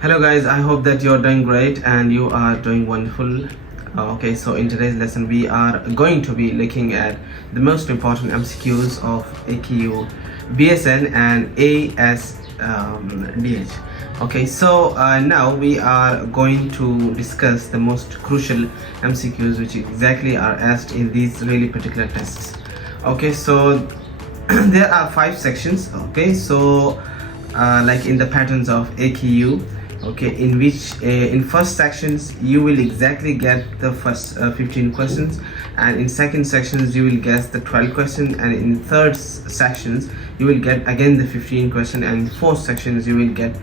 Hello guys, I hope that you're doing great and you are doing wonderful. Okay, so in today's lesson we are going to be looking at the most important MCQs of AKU BsCN and ASDH. Okay, so now we are going to discuss the most crucial MCQs which exactly are asked in these really particular tests. Okay, so there are 5 sections. Okay, so like in the patterns of AKU, okay, in which in first sections you will exactly get the first 15 questions, and in second sections you will guess the 12 questions, and in third sections you will get again the 15 question, and in fourth sections you will get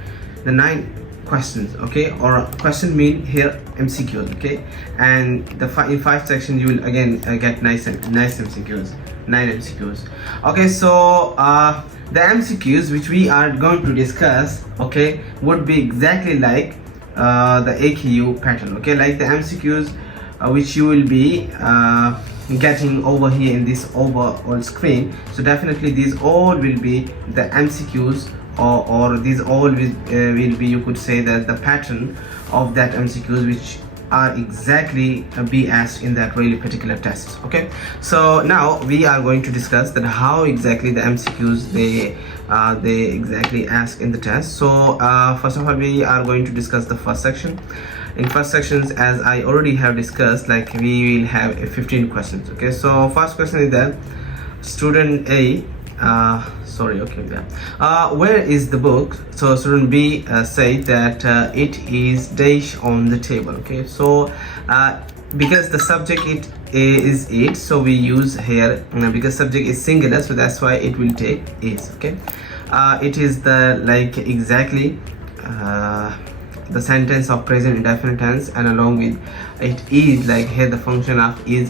the 9 questions. Okay, or question mean here MCQs. Okay, and in 5 sections you will again get nice MCQs, 9 MCQs. Okay, so the MCQs which we are going to discuss, okay, would be exactly like the AKU pattern. Okay, like the MCQs which you will be getting over here in this overall screen. So definitely these all will be the MCQs, or these all will be, you could say that, the pattern of that MCQs which are exactly be asked in that really particular test. Okay, so now we are going to discuss that how exactly the MCQs they exactly ask in the test. So first of all we are going to discuss the first section. In first sections, as I already have discussed, like we will have 15 questions. Okay, so first question is that student A where is the book? So student B said that it is dash on the table. Okay, so because the subject is it, so we use here because subject is singular, so that's why it will take is. Okay, it is the like exactly the sentence of present indefinite tense, and along with it is, like here the function of is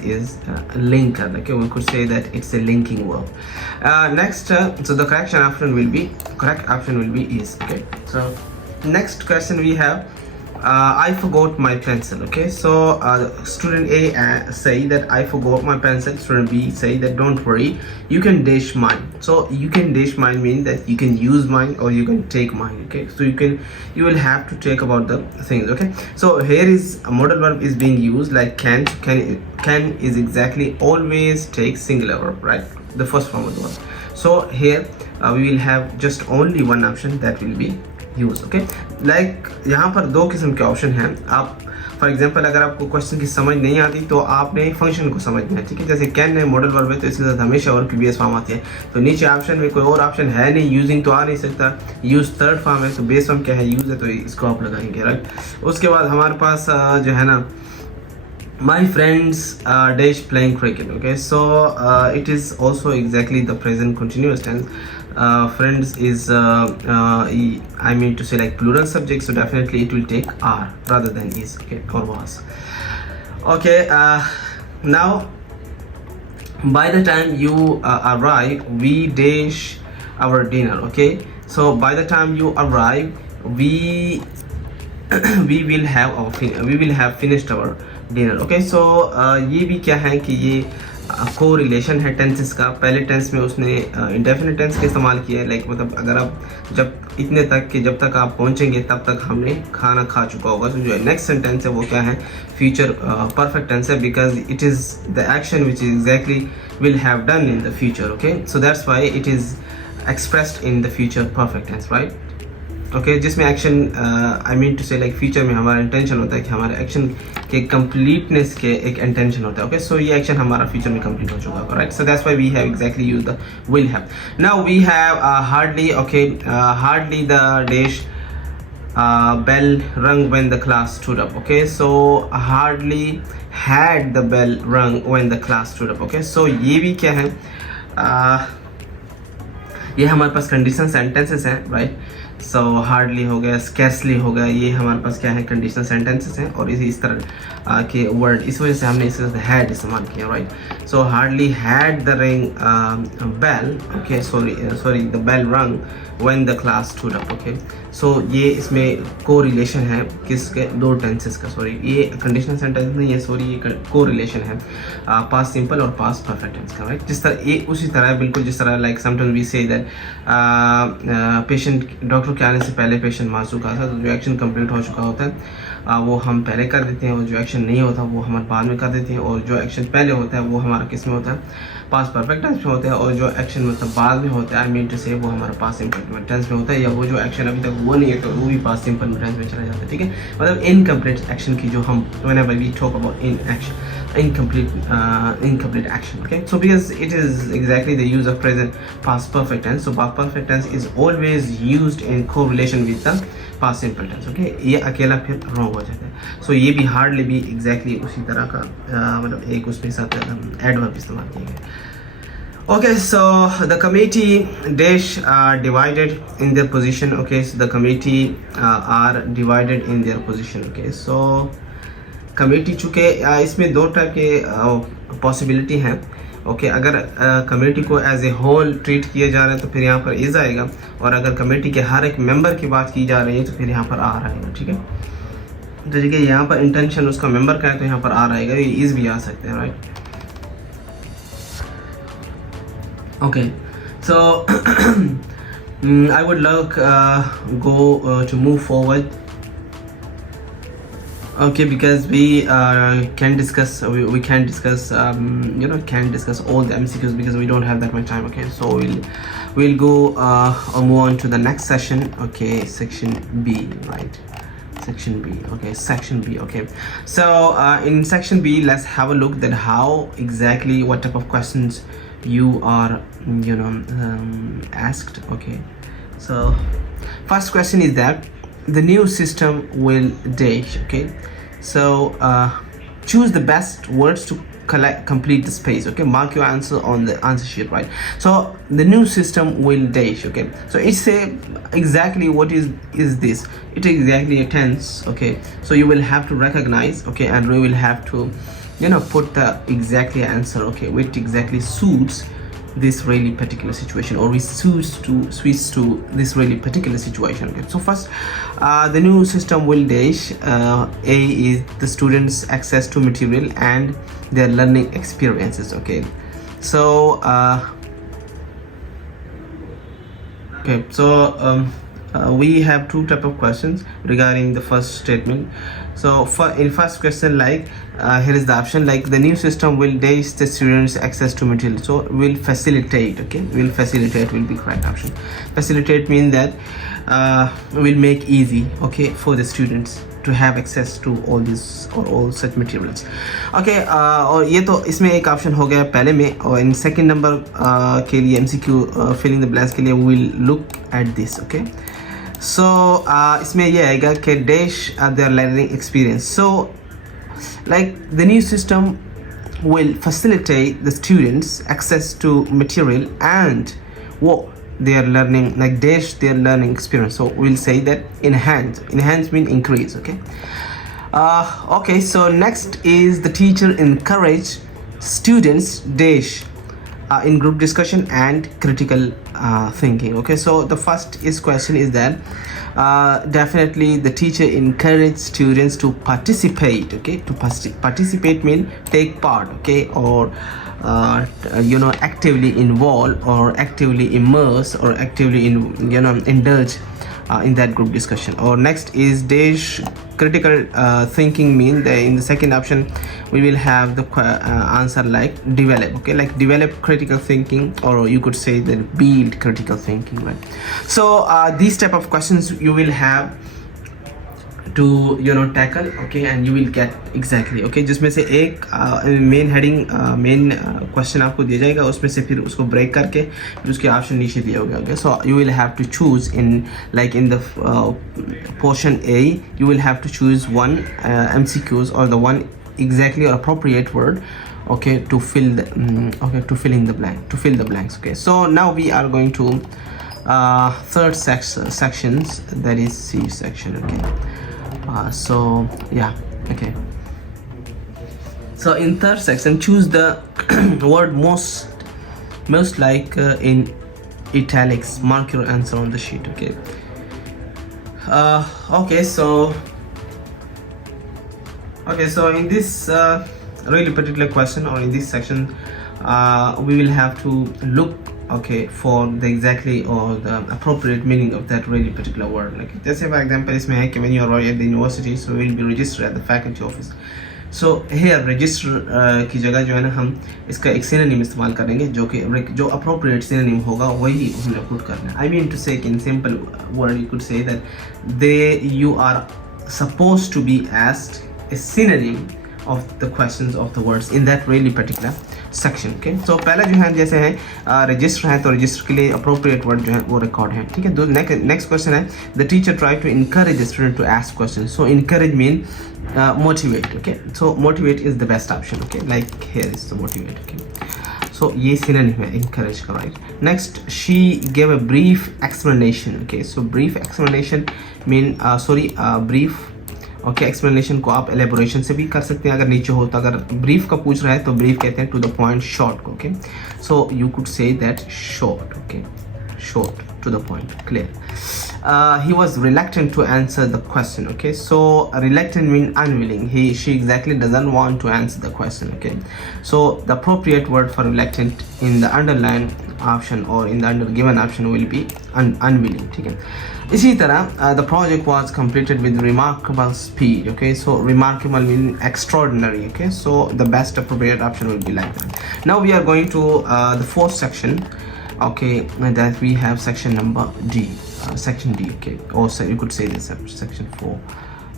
linker. Okay, we could say that it's a linking verb. Next, so the correct option will be is. Okay, so next question we have I forgot my pencil. Okay, so student A say that I forgot my pencil. Student B say that don't worry, you can dash mine. So you can dash mine mean that you can use mine or you can take mine. Okay, so you will have to take about the things. Okay, so here is a modal verb is being used, like can is exactly always take singular verb, right? The first form of the verb. So here we will have just only one option that will be use. Okay, like यहाँ पर 2 किस्म के option हैं. आप for example अगर आपको question की समझ नहीं आती तो आपने फंक्शन को समझना है. ठीक है, जैसे कैन है मॉडल वर्ब है तो इसके साथ हमेशा और पीबीएस फॉर्म आती है, तो नीचे ऑप्शन में कोई और ऑप्शन है नहीं, यूजिंग तो आ नहीं सकता, यूज थर्ड फॉर्म है, तो बेस फॉर्म क्या है, यूज है, तो इसको आप लगाएंगे. राइट, उसके बाद हमारे पास जो है ना my friends dash playing cricket. Okay, so it is also exactly the present continuous tense. Friends is I mean to say like plural subject, so definitely it will take are rather than is. Okay, or was. Okay, now by the time you arrive we dash our dinner. Okay, so by the time you arrive we will have finished our dinner. Okay, so ये भी क्या है कि ये को relation है tenses का. पहले टेंस में उसने इंडेफिनिट टेंस का इस्तेमाल किया है, लाइक मतलब अगर आप जब इतने तक कि जब तक आप पहुंचेंगे तब तक हमने खाना खा चुका होगा. तो जो है नेक्स्ट सेंटेंस है वो क्या है, फ्यूचर परफेक्ट टेंस है, because it is the action which exactly will have done in the future. Okay, so that's why it is expressed in the future perfect tense. Right, okay, जिसमें action I mean to say like future में हमारा intention होता है कि हमारे action के completeness के एक इंटेंशन होता है. ओके, सो ये एक्शन हमारा फ्यूचर में कंप्लीट हो चुका होगा. Right, so that's why we have exactly use the will have. Now we have hardly. Okay, hardly the dash bell rung when the class stood up. Okay, so hardly had the bell rung when the class stood up. Okay, so ये भी क्या है, ये हमारे पास conditional sentences हैं. Right, so hardly हो गया, scarcely हो गया, ये हमारे पास क्या है, कंडीशनल सेंटेंसेस हैं, और इस तरह के वर्ड, इस वजह से हमने इसके साथ हैड इस्तेमाल किया. Right, so hardly had the ring bell. Okay, sorry the bell rang when the class stood up. Okay, so ये इसमें को रिलेशन है किसके, 2 टेंसेस का. सॉरी, ये कंडीशनल सेंटेंस नहीं है, सॉरी ये को रिलेशन है पास्ट सिंपल और पास्ट परफेक्ट टेंस का. राइट, जिस तरह ये उसी तरह बिल्कुल जिस तरह like sometimes we say that patient doctor doctor के आने से पहले पेशेंट मार चुका था, तो जो एक्शन कंप्लीट हो चुका होता है वो हम पहले कर देते हैं, और जो एक्शन नहीं होता वो हमारे बाद में कर देते हैं, और जो एक्शन पहले होता है वो हमारा किस में होता है, पास्ट परफेक्ट टेंस में होता है, और जो एक्शन मतलब बाद में होता है आई मीन टू से वो हमारा पास्ट सिंपल टेंस में होता है, या वो जो एक्शन अभी तक वो नहीं है तो वो भी पास्ट सिंपल टेंस में चला जाता है, ठीक है। मतलब इनकम्प्लीट एक्शन की जो हम whenever we talk about in action incomplete action, okay, so because it is exactly the use of present past perfect tense, so past perfect tense is always used in correlation with the past simple tense, okay, ये अकेला फिर wrong हो जाता है, so ये भी hardly भी exactly उसी तरह का मतलब एक उसके साथ adverb इस्तेमाल किया गया। Okay, so the committee dash are divided in their position, okay, so the committee are divided in their position, okay, so committee चूँकि इसमें दो टाइप के पॉसिबिलिटी हैं, ओके, अगर कमेटी को एज ए होल ट्रीट किया जा रहा है तो फिर यहाँ पर इज़ आएगा, और अगर कमेटी के हर एक मेंबर की बात की जा रही है तो फिर यहाँ पर आर आएगा, ठीक है। तो देखिए यहाँ पर इंटेंशन उसका मेंबर का है तो यहाँ पर आर आएगा, ये इज़ भी आ सकते हैं, right. Okay, so I would like go to move forward, okay, because we can discuss we can discuss can discuss all the MCQs because we don't have that much time, okay, so we'll go or move on to the next session, okay, section B, right, section B, okay, section B, okay, so in section B let's have a look at how exactly what type of questions you are asked, okay. So first question is that the new system will dash, okay, so choose the best words to complete the space, okay, mark your answer on the answer sheet, right. So the new system will dash, okay, so it say exactly what is this, it is exactly a tense, okay, so you will have to recognize, okay, and we will have to put the exactly answer, okay, which exactly suits this really particular situation, or we switch to this really particular situation, okay. So first the new system will dash A is the students access to material and their learning experiences, okay. So okay, so we have two type of questions regarding the first statement. So in first question, like here is the option, like the new system will dash the students access to material, so will facilitate, okay, will facilitate will be correct option. Facilitate mean that will make easy, okay, for the students to have access to all this or all such materials, okay. और ये तो इसमें एक option हो गया पहले में, और इन सेकंड नंबर के लिए MCQ फिलिंग द ब्लैंक्स के लिए we'll look at this, okay. So इसमें ये आएगा कि dash their learning experience, so like the new system will facilitate the students access to material and what they are learning, like dash their learning experience, so we'll say that enhance mean increase, okay. Okay, so next is the teacher encourage students dash in group discussion and critical thinking, okay. So the first question is that definitely the teacher encourage students to participate, okay, to participate mean take part, okay, or actively involve or actively immerse or actively indulge in that group discussion. Or next is dash critical thinking mean that in the second option we will have the answer like develop, okay, like develop critical thinking, or you could say that build critical thinking, right. So these type of questions you will have to tackle, okay, and you will get exactly, okay, जिसमें से एक main heading main question आपको दिया जाएगा, उसमें से फिर उसको ब्रेक करके फिर उसके ऑप्शन नीचे दिया होगा, okay. So you will have to choose in like in the portion A you will have to choose one MCQs or the one exactly or appropriate word, okay, to fill the to fill in the blanks, okay. So now we are going to third sections, that is C section, okay. So yeah, okay, so in third section choose the word most like in italics, mark your answer on the sheet, okay. Okay, so in this really particular question or in this section we will have to look okay, for the exactly or the appropriate meaning of that really particular word. Like जैसे for example इसमें है कि when you are at the university, so you will be registered at the faculty office. So here register की जगह जो है ना हम इसका एक synonym इस्तेमाल करेंगे जो कि जो appropriate synonym होगा वही हमने put करना है. I mean to say in simple word you could say that you are supposed to be asked a synonym of the questions of the words in that really particular section. Okay, so पहला जो है जैसे है register है तो register के लिए appropriate word जो है वो record है. ठीक है, next question है the teacher tried to encourage the student to ask questions. So encourage mean motivate. Okay, so motivate is the best option. Okay, like here is the motivate. Okay, so ये synonym है encourage का, right? Next, she gave a brief explanation. Okay, so brief explanation mean brief. Okay, explanation को आप elaboration से भी कर सकते हैं अगर नीचे हो तो. अगर ब्रीफ का पूछ रहा है तो ब्रीफ कहते हैं to the point short. Okay, so you could say that short. Okay, short to the point, clear. He was reluctant to answer the question. Okay, so reluctant mean unwilling. She exactly doesn't want to answer the question. Okay, so the appropriate word for reluctant in the underlined option or in the under given option will be unwilling. ठीक है, इसी तरह the project was completed with remarkable speed. Okay, so remarkable mean extraordinary. Okay, so the best appropriate option will be like that. Now we are going to the fourth section. Okay, that we have section number D, section D. Okay, or so you could say this section 4.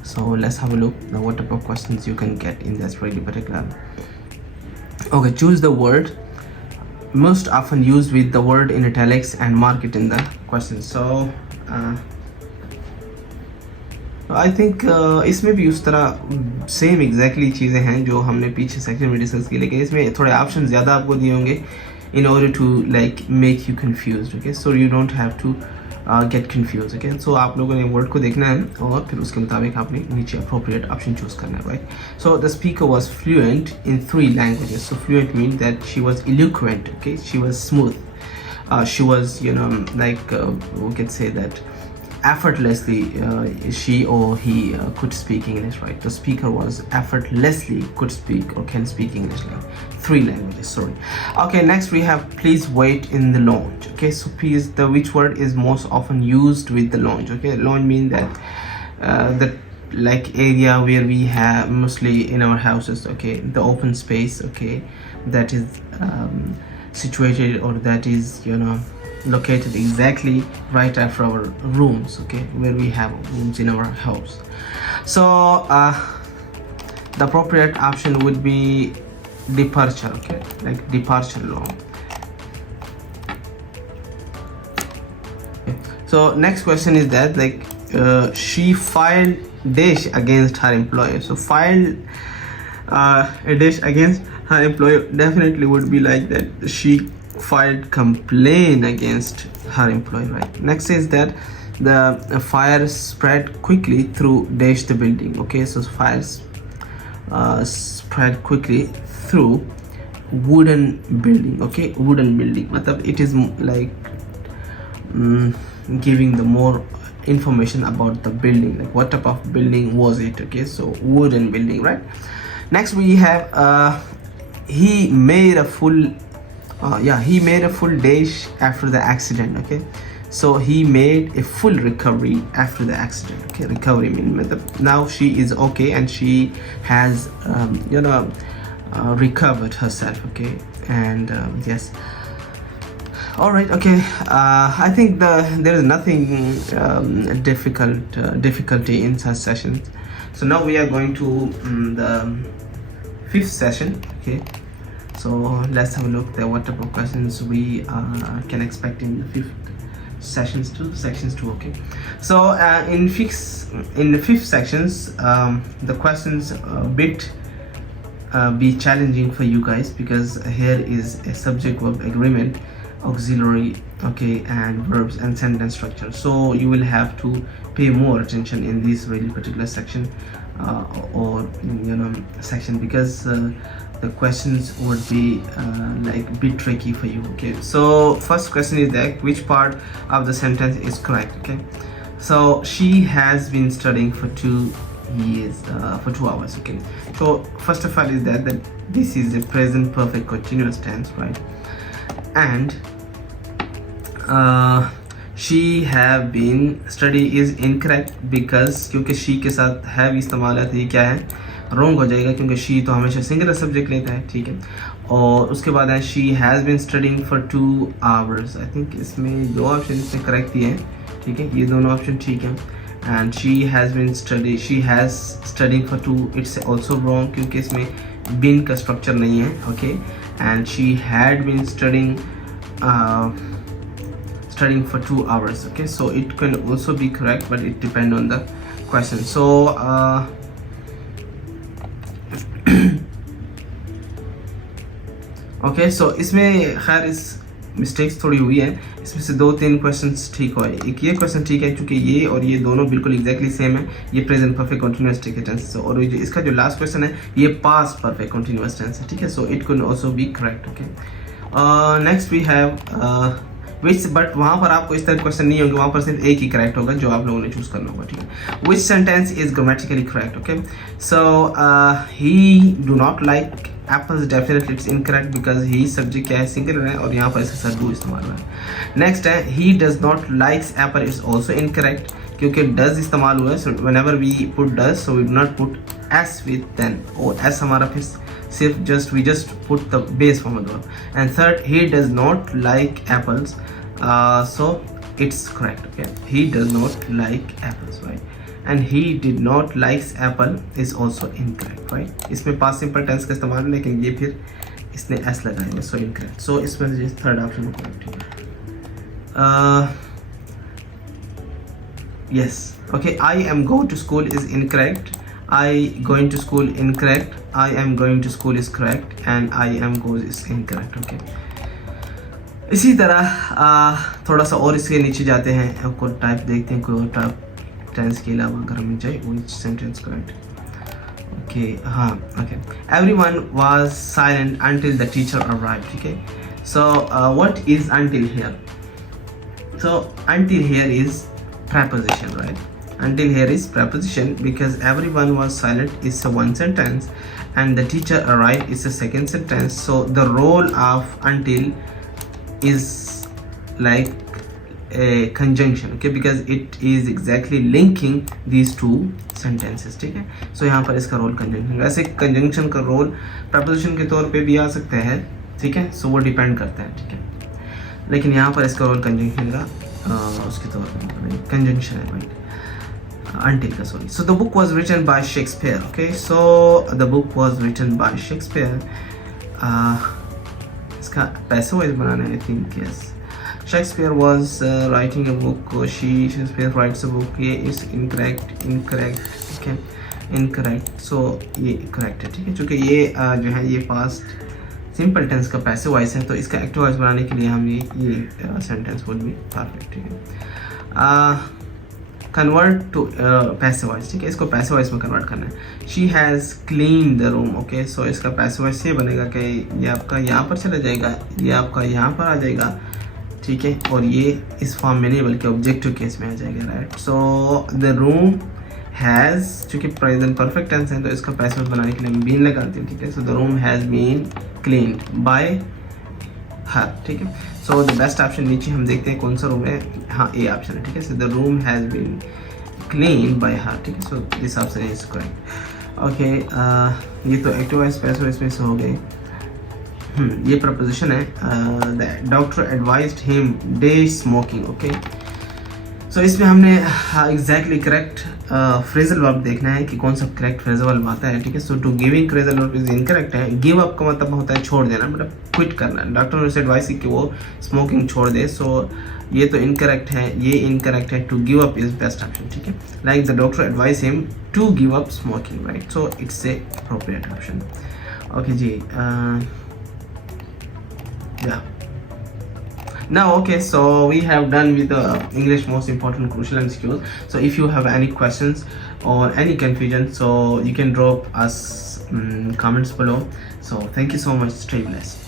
So let's have a look now what type of questions you can get in this really particular. Okay, choose the word most often used with the word in italics and mark it in the question. So I think इसमें भी उस तरह same exactly चीज़ें हैं जो हमने पीछे section में डिस्कस की, लेकिन इसमें थोड़े ऑप्शन ज़्यादा आपको दिए होंगे in order to like make you confused. Okay, so you don't have to get confused. Okay, so आप लोगों ने वर्ड को देखना है और फिर उसके मुताबिक आपने नीचे appropriate option choose करना है, right? So the speaker was fluent in 3 languages. So fluent means that she was eloquent. Okay, she was smooth. She was, you know, like we could say that effortlessly she or he could speak English, right? The speaker was effortlessly could speak or can speak English, like 3 languages, sorry. Okay, next we have please wait in the lounge. Okay, so please, the which word is most often used with the lounge? Okay, lounge means that the like area where we have mostly in our houses. Okay, the open space. Okay, that is situated or that is, you know, located exactly right after our rooms. Okay, where we have rooms in our house. So the appropriate option would be departure. Okay, like departure lounge. So next question is that like she filed dash against her employer. So filed a dash against her employer definitely would be like that she filed complaint against her employer, right? Next is that the fire spread quickly through dash the building. Okay, so fires spread quickly through wooden building. Okay, wooden building matlab it is like giving the more information about the building, like what type of building was it. Okay, so wooden building, right? Next we have he made a full he made a full dash after the accident. Okay, so he made a full recovery after the accident. Okay, recovery means now she is okay and she has you know recovered herself. Okay, and yes, all right. Okay, I think there is nothing difficulty in such sessions. So now we are going to the 5th session. Okay, so let's have a look at what type of questions we can expect in the 5th sections too. Okay, so in the 5th sections the questions bit be challenging for you guys because here is a subject verb agreement, auxiliary, okay, and verbs and sentence structure. So you will have to pay more attention in this really particular section or you know section because the questions would be like a bit tricky for you. Okay, so first question is that which part of the sentence is correct? Okay, so she has been studying for 2 years for 2 hours. Okay, so first of all is that this is a present perfect continuous tense, right? And she have been study is incorrect because, क्योंकि she के साथ have इस्तेमाल है तो ये क्या है, wrong हो जाएगा, क्योंकि शी तो हमेशा सिंगुलर सब्जेक्ट लेता है, ठीक है। और उसके बाद है she has been studying for 2 hours. I think इसमें 2 ऑप्शन इसमें करेक्ट दिए हैं, ठीक है, ये दोनों ऑप्शन ठीक है। And she has been studying for 2, it's also wrong, क्योंकि इसमें बीन का स्ट्रक्चर नहीं है, okay. And she had been studying for 2 hours, okay, so it can also be correct, but it depends on the question. So okay, so इसमें खैर इस mistakes थोड़ी हुई है, इसमें से 2-3 क्वेश्चंस ठीक हुए। एक ये क्वेश्चन ठीक है क्योंकि ये और ये दोनों बिल्कुल एग्जैक्टली सेम है, ये प्रेजेंट परफेक्ट कंटिन्यूअस टेंस है, और इसका जो लास्ट क्वेश्चन है ये पास्ट परफेक्ट कंटिन्यूअस टेंस है, ठीक है। So it can also be correct, okay. Next we have which, but वहाँ पर आपको इस तरह क्वेश्चन नहीं होंगे, वहाँ पर सिर्फ एक ही करेक्ट होगा जो आप लोगों ने चूज करना होगा, ठीक है। विच sentence is grammatically correct, okay. So he do not like apples, definitely it's incorrect because he subject क्या है, सिंगुलर है, और यहाँ पर इसका सर डू इस्तेमाल हुआ है। नेक्स्ट है he does not likes apple, it's also incorrect, क्योंकि डज इस्तेमाल हुआ है, so whenever we put does, so we do not put s with then, और एस हमारा फिर सिर्फ we just put the base form of the verb. And third, he does not like apples, so it's correct, okay. He does not like apples, right? And he did not likes apple is also incorrect, right? इसमें past simple tense का इस्तेमाल है, लेकिन ये फिर इसने s लगाया है, so incorrect. So इसमें से थर्ड ऑप्शन correct है। Yes, okay. I am going to school is incorrect. I going to school incorrect. I am going to school is correct, and I am goes is incorrect, okay. इसी तरह थोड़ा सा और इसके नीचे जाते हैं, कोई टाइप देखते हैं, कोई और टाइप टेंस के अलावा अगर हमें चाहिए which sentence correct, ओके, हाँ, okay. Everyone was silent until the teacher arrived, ठीक है। So what is until here? So until here is preposition, right? Until here is preposition because everyone was silent is a one sentence and the teacher arrived is a second sentence. So the role of until is like a conjunction, okay, because it is exactly linking these two sentences, ठीक है। So यहाँ पर इसका role conjunction, वैसे conjunction का role preposition के तौर पे भी आ सकता है, ठीक है, so वो डिपेंड करता है, ठीक है, लेकिन यहाँ पर इसका रोल conjunction का उसके तौर पे conjunction है, right? Until का, sorry. So the book was written by Shakespeare, okay. So the book was written by Shakespeare. इसका पैसे वाइज बनाना है, I think, yes. Shakespeare was writing a book. Shakespeare writes a book. ये is incorrect, okay, incorrect. So ये correct है, ठीक है, क्योंकि ये जो है ये past simple tense का पैसे वाइज है, तो इसका एक्टिव वाइज बनाने के लिए हम ये sentence would be perfect, ठीक है। कन्वर्ट टू पैसिव वॉइस, ठीक है, इसको पैसिव वॉइस में कन्वर्ट करना है। She has clean the room, okay. So इसका पैसिव वॉइस ये बनेगा कि ये आपका यहाँ पर चला जाएगा, ये आपका यहाँ पर आ जाएगा, ठीक है, और ये इस फॉर्म में नहीं बल्कि ऑब्जेक्टिव केस में आ जाएगा, right. So the room has, चूँकि प्रेजेंट परफेक्ट टेंस है तो इसका पैसिव वॉइस बनाने के लिए हम बीन लगाते हैं, ठीक है। So the room has been cleaned by her, ठीक है। सो द बेस्ट ऑप्शन नीचे हम देखते हैं कौन सा रूम है, हाँ, ए ऑप्शन है, ठीक है। So the room has been clean by her, ठीक है। So this option is correct, okay. ये तो एक्टिव वॉइस पैसिव वॉइस में से हो गए। ये प्रपोजिशन है, the doctor advised him day smoking, okay. So इसमें हमने एग्जैक्टली करेक्ट फ्रेजल वर्ब देखना है कि कौन सा करेक्ट फ्रेजल वर्ब आता है, ठीक है। So to giving phrasal verb is incorrect है। गिव अप का मतलब होता है छोड़ देना, मतलब क्विट करना। डॉक्टर ने उसे एडवाइस की कि वो स्मोकिंग छोड़ दे, सो ये तो इनकरेक्ट है, ये इनकरेक्ट है। To give up is best option, ठीक है। Like the doctor advise him to give up smoking, right. So it's a appropriate option, okay जी। Yeah. Now, okay, so we have done with the English most important crucial MCQs. So if you have any questions or any confusion, so you can drop us comments below. So thank you so much. Stay blessed.